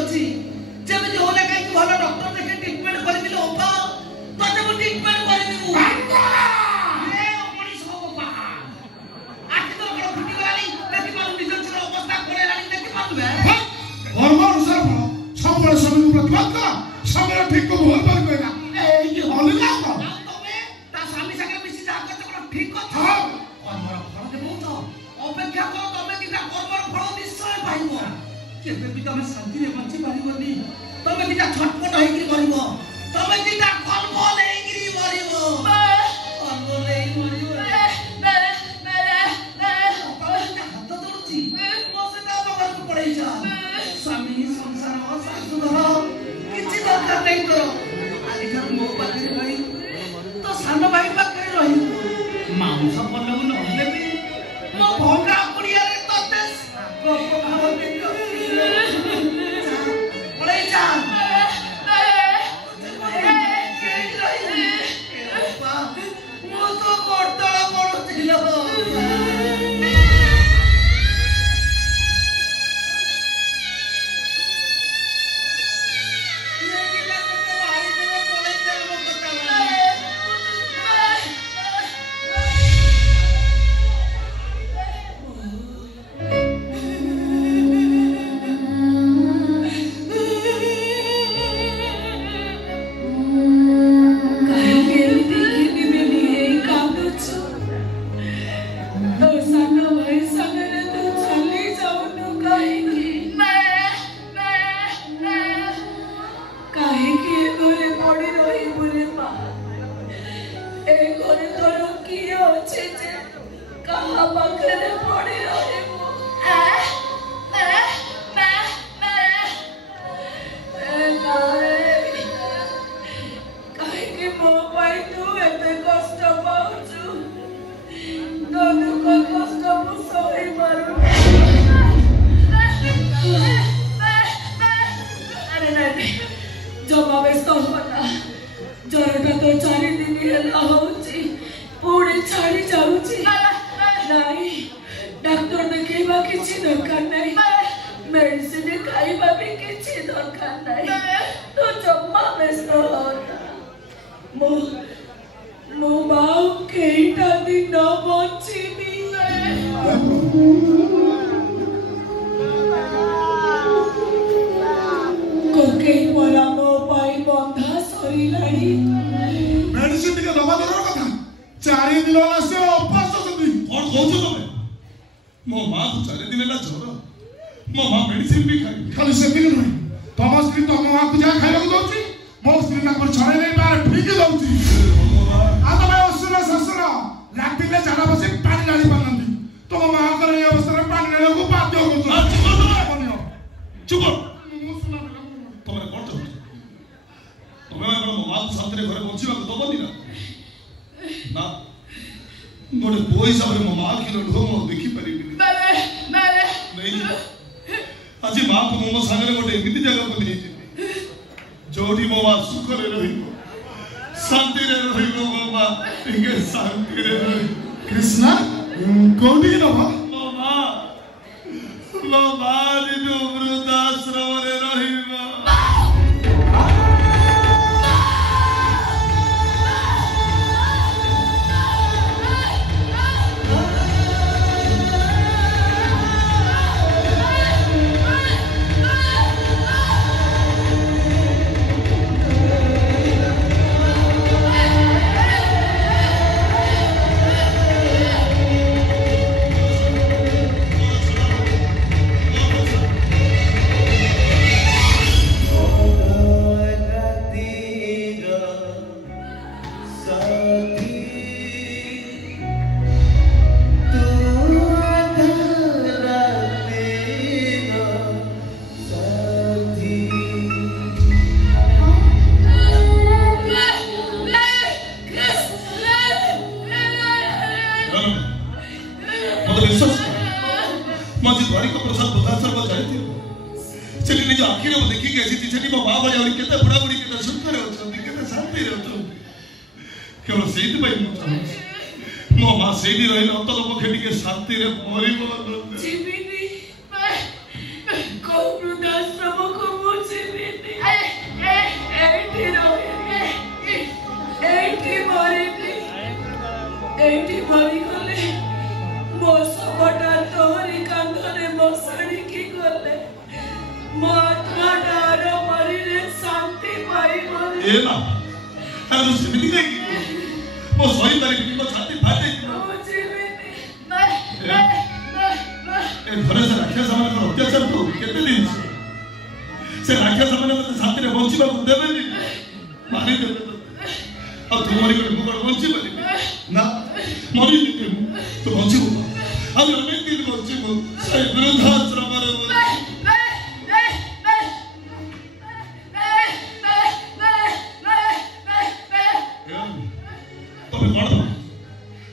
अछि जेमे होले काई भलो डॉक्टर देखे ट्रीटमेंट करि दिले ओपा तते मु ट्रीटमेंट करि दिबु ए अपनी सब बा आखि तो करो फुटी गलानी देखि मालूम निजर अवस्था कोले लानी देखि मालूम धर्म अनुसार सब बड़े समय को प्रतिवाद का समय ठीक को भूल कर कोइना ए ये होली ना को तमे ता स्वामी संगे मिसी जा करते कोन ठीक को हां कर्मर फल देबो तो अपेक्षा करो तमे दिना कर्मर फल निश्चय पाइबो केबे भी तमे शांति रे बंची पारिबोनी तमे दिना छटपट हेकि मरिबो तमे दिना कर्म लेकि मरिबो कर्म लेई मरिबो हाथ दौड़ुची मो से ना बगर को पड़ै जा स्वामी संसार सासुधर किछि दरकार नहीं तो आदि जब मो पाखे रही तो सानो भाई पाखे रही मांस पल्लव नहले भी मो भंगा पुड़िया रे तते गप भाव बिंदु पड़ै जा मो तो कोटला पड़ुथिलो मजी द्वारिका प्रसाद बुधासर को जाइए चली निज आखिर में देखी कैसी थी चली मो बाबा जावरी केते बुढ़ा बुढ़ी केते सुंदर होचंदी केते शांति रहचंदी केवल सेति भाई मो चाहूँ मो मां सेति रहिल अंत लोक खेटी के शांति रे मरी जीविनी मैं गौरदास प्रभु को ମୋ ଶବଟା ତୋରି କାନ୍ଧରେ ବସାଣିକି ଗଲେ ମୋ ଆତ୍ମାଟା ଆରମାରିରେ ଶାନ୍ତି ପାଇବନି। ଏ ମା ଆରେ ମୁଁ ସେମିତି କାହିଁକି ମୋ ସହି ପାରିବିନି ମୋ ଛାତି ଫାଟେ ମୁଁ ଯିବିନି। ଏ ଘରେ ସେ ରାକ୍ଷସ ମାନଙ୍କର ଅତ୍ୟାଚାର ତ କେତେ ଦିନ ସେ ରାକ୍ଷସ ମାନେ ମତେ ଶାନ୍ତିରେ ବଞ୍ଚିବାକୁ ଦେବେନି ମାରିଦେବେ ଆଉ ତୁ ମରିଗଲେ ମୁଁ କଣ ବଞ୍ଚିପାରିବି ନା ମରିଯିବି ମୁଁ ତୁ ବଞ୍ଚିବୁ ଆଉ ଅନେକ ଦିନ ବଞ୍ଚିବୁ ସେ ବୃଦ୍ଧାଶ୍ରମରେ ତମେ କଣ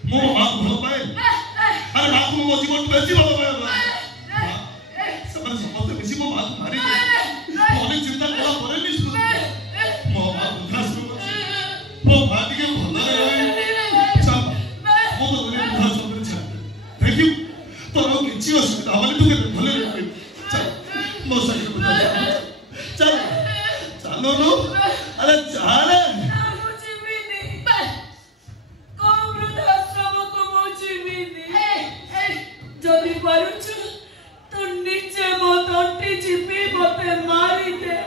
ମୁଁ ମାକୁ ଭଲ ପାଏ ଆରେ ମାକୁ ମୋ ଜୀବନ ବେଶୀ ଭଲ ପାଏ ସେମାନେ ସମସ୍ତେ ମିଶି ମୋ ମାକୁ ମାରିବେ ମୁଁ ଅନେକ ଚିନ୍ତା କଲା ପରେ ମୋ ମା ବୃଦ୍ଧାଶ୍ରମ ଅଛି ମୋ ମା ଟିକେ ଭଲରେ ରହେ ଚାଲ ମୁଁ ତ ବୃଦ୍ଧାଶ୍ରମରେ ଛାଡେ ଦେଖିବୁ ତୋର କିଛି ଅସୁବିଧା ହବନି ତୁ କେତେ ଭଲରେ ରହିବୁ ଚାଲ ମୋ ସାଙ୍ଗରେ ଚାଲ ଚାଲୁନୁ ଆରେ ଚାଲେ ଯଦି ପାରୁଛୁ ତୁ ନିଜେ ମୋ ତଣ୍ଟି ଚିପି ମତେ ମାରିଦେ।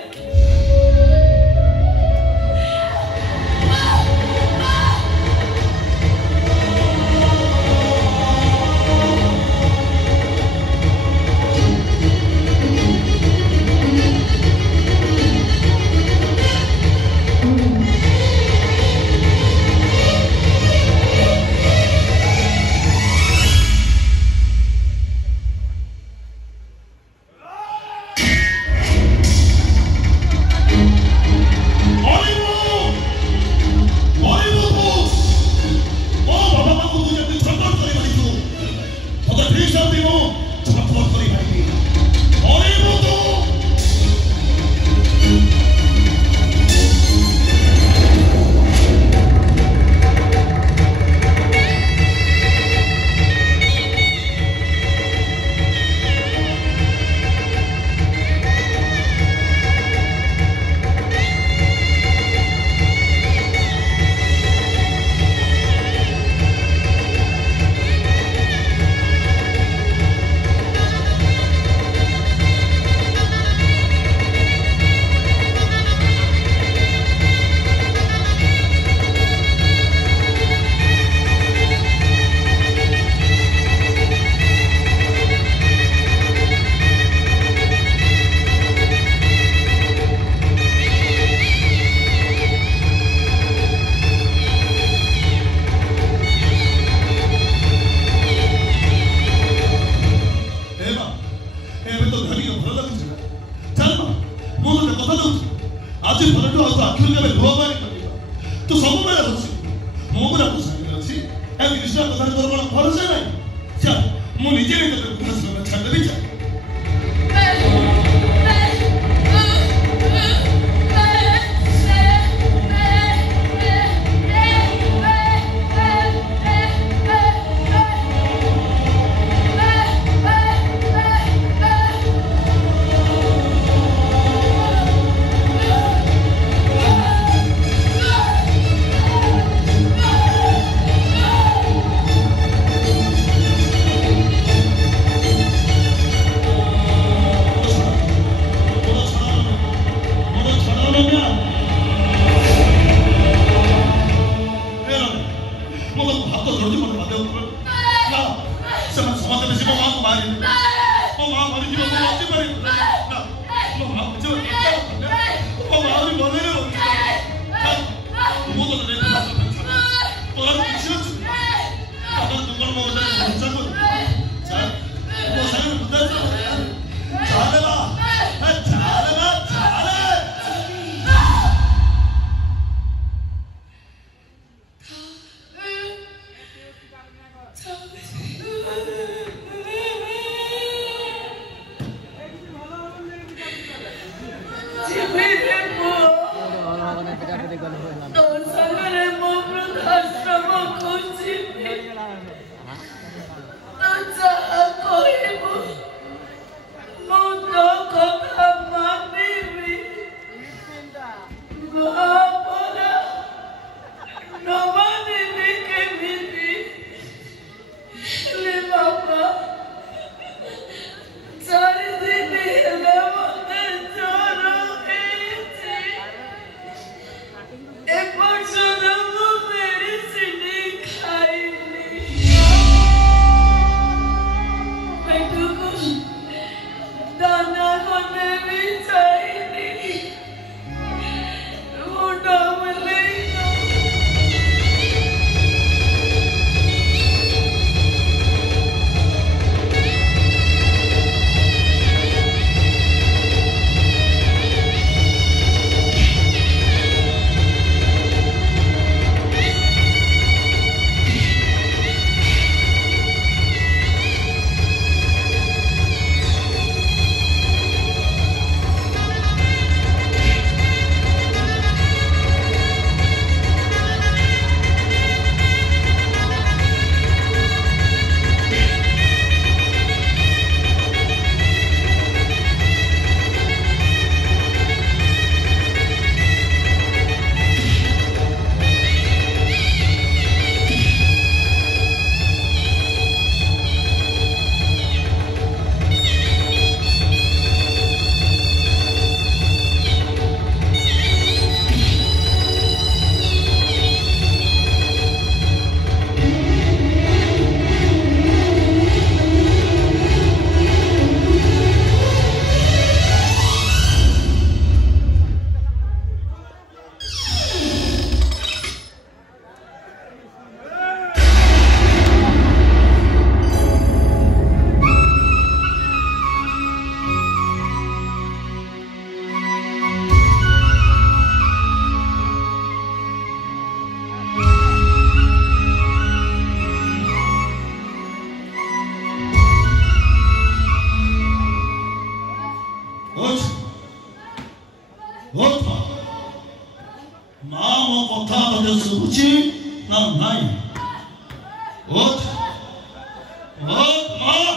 ହଁ